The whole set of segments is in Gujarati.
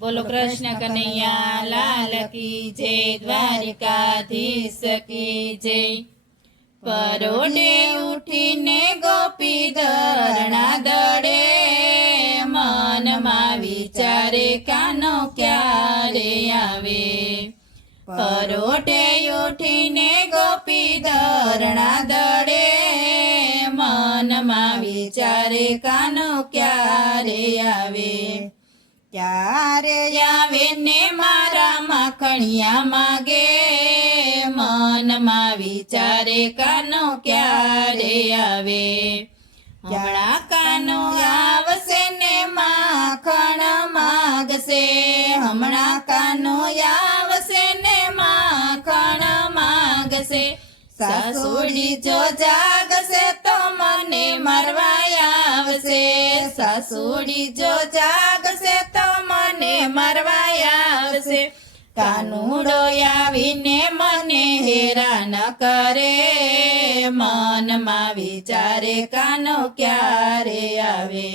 બોલો કૃષ્ણ કનૈયા લાલ કી જય, દ્વારિકાધીશ કી જય। પરોઢે ઉઠીને ગોપી ધરણા દડે, મનમાં વિચારે કાનો ક્યારે આવે। પરોઢે ઉઠીને ગોપી ધરણા દડે, મનમાં વિચારે કાનો ક્યારે આવે। ત્યારે આવે ને મારા માખણિયા માગે, મનમાં વિચારે કાનો ક્યારે આવે। હમણાં કાનો આવશે ને માખણ માગશે, હમણાં કાનો આવશે ને માખણ માગશે। સાસુડી જો જાગશે તો મને મરવા આવશે, સાસુડી જો જાગશે તો મને મરવા આવશે। કાનુડો આવીને મને હેરાન કરે, મનમાં વિચારે કાનો ક્યારે આવે।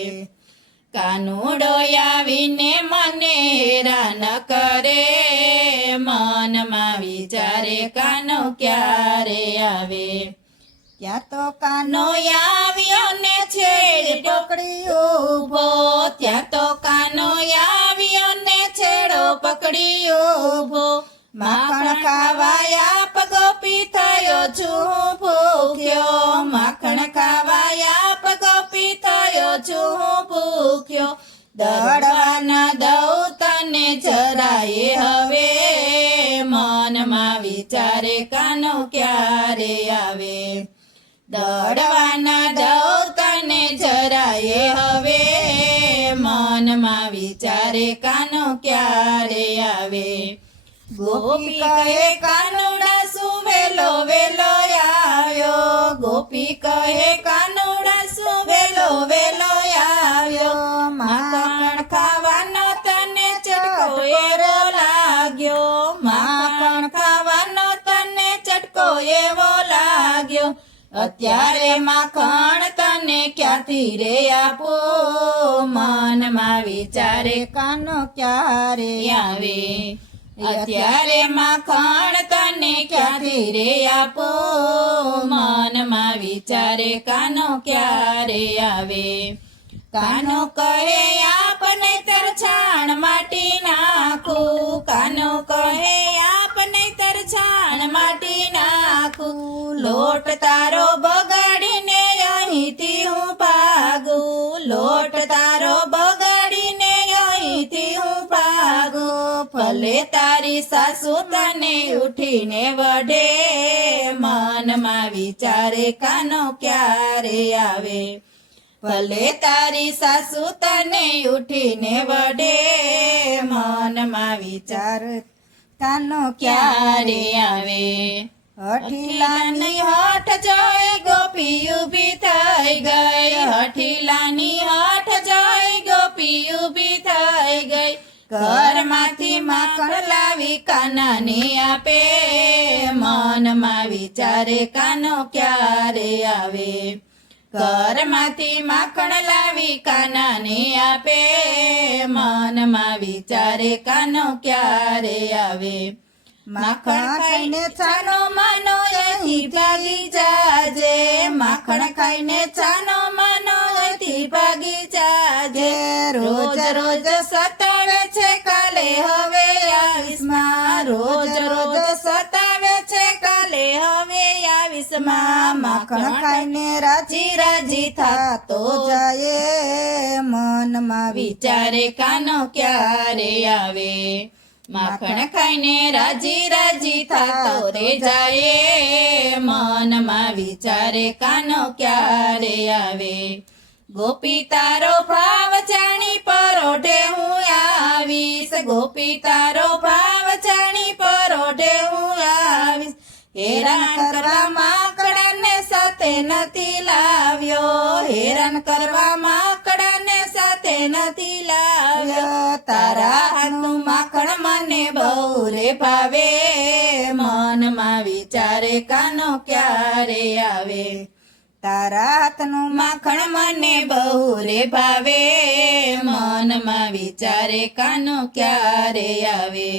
કાનુડો આવીને મને હેરાન કરે, મનમાં વિચારે કાનો ક્યારે આવે। ત્યાં તો કાનો આવ્યો ને છેડ પકડી ઊભો, ત્યાં તો કાનો આવ્યો ને છેડો પકડી ઊભો। માખણ ખાવા આપ ગોપી થયો છું ભૂખ્યો, માખણ ખાવા આપ ગોપી થયો છું ભૂખ્યો। દળવાના દઉં તને જરાય હવે, મનમાં વિચારે કાનો ક્યારે આવે। દળવાના દઉં તને જરાય હવે, મનમાં વિચારે કાનો ક્યારે આવે। ગોપી કહે કાનુડા શું વેલો વેલો આવ્યો, ગોપી કહે કાનુડા શું વેલો વેલો આવ્યો। માખણ ખાવાનો તને ચટકો એવો લાગ્યો, માખણ ખાવાનો તને ચટકો એવો લાગ્યો। અત્યારે માખણ તને ક્યાંથી રે આપો, મનમાં વિચારે કાનો ક્યારે આવે। અત્યારે માખણ તને ક્યાંથી રે આપો, મનમાં વિચારે કાનો ક્યારે આવે। કાનો કહે આપને તરછાણ માટી નાખું, કાનો કહે આપને તરછાણ માટી નાખું। લોટ તારો બગાડીને અહીંથી હું ભાગું, લોટ તારો બગાડીને અહીંથી હું ભાગું। ભલે તારી સાસુ તને ઉઠીને વઢે, મનમાં વિચારે કાનો ક્યારે આવે। ભલે તારી સાસુ તને ઉઠીને વઢે, મનમાં વિચાર કાનો ક્યારે આવે। હઠીલાની હઠ જોઈ ગોપી ઊભી થઈ ગઈ, હઠીલાની હઠ જોઈ ગોપી ઊભી થઈ ગઈ। ઘરમાંથી માખણ લાવી કાનાને આપે, મનમાં વિચારે કાનો ક્યારે આવે। ઘરમાંથી માખણ લાવી કાનાને આપે, મનમાં વિચારે કાનો ક્યારે આવે। માખણ ખાઈને છાનો માનો અહીંથી ભાગી જાજે, માખણ ખાઈને છાનો માનો અહીંથી ભાગી જાજે। રોજ રોજ સતાવે છે કાલે હવે આવીશ માં, રોજ રોજ સતાવે છે કાલે હવે આવીશ માં। માખણ ખાઈને રાજી રાજી થાતો જાય, મનમાં વિચારે કાનો ક્યારે આવે। માખણ ખાઈને રાજી રાજી થાતો રે જાય, મનમાં વિચારે કાનો ક્યારે આવે। ગોપી તારો ભાવ જાણી પરોઢે હું આવીશ, ગોપી તારો ભાવ જાણી પરોઢે હું આવીશ। હેરાન કરવા માકડાને સાથે નથી લાવ્યો, હેરાન કરવા માકડાને સાથે નથી લાવ્યો। તારા હાથનું માખણ મને બહુ રે ભાવે, મનમાં વિચારે કાનો ક્યારે આવે। તારા હાથનું માખણ મને બહુ રે ભાવે મનમાં વિચારે કાનો ક્યારે આવે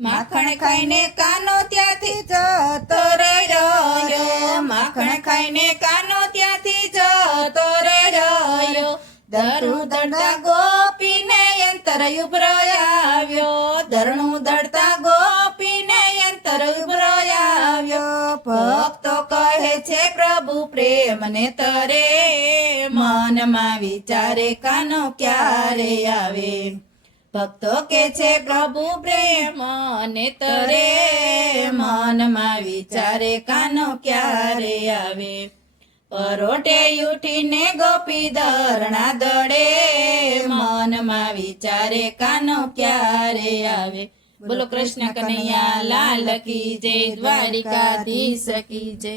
માખણ ખાઈને કાનો ત્યાંથી જતો રહ્યો માખણ ખાઈને કાનો ત્યાંથી જતો રહ્યો દરણું દળતા ગોપીને યંત્ર ઉભરો આવ્યો દરણું દળતા ગોપીને યંત્ર ઉભરો આવ્યો ભક્તો કહે છે પ્રભુ પ્રેમને તરે મનમાં વિચારે કાનો ક્યારે આવે ભક્તો કે છે પ્રભુ પ્રેમ ને તરે મનમાં વિચારે કાનો ક્યારે આવે પરોઠે ઉઠીને ગોપી દરણા દડે મનમાં વિચારે કાનો ક્યારે આવે બોલો કૃષ્ણ કનૈયા લાલ કી જય દ્વારિકાધીશ કી જય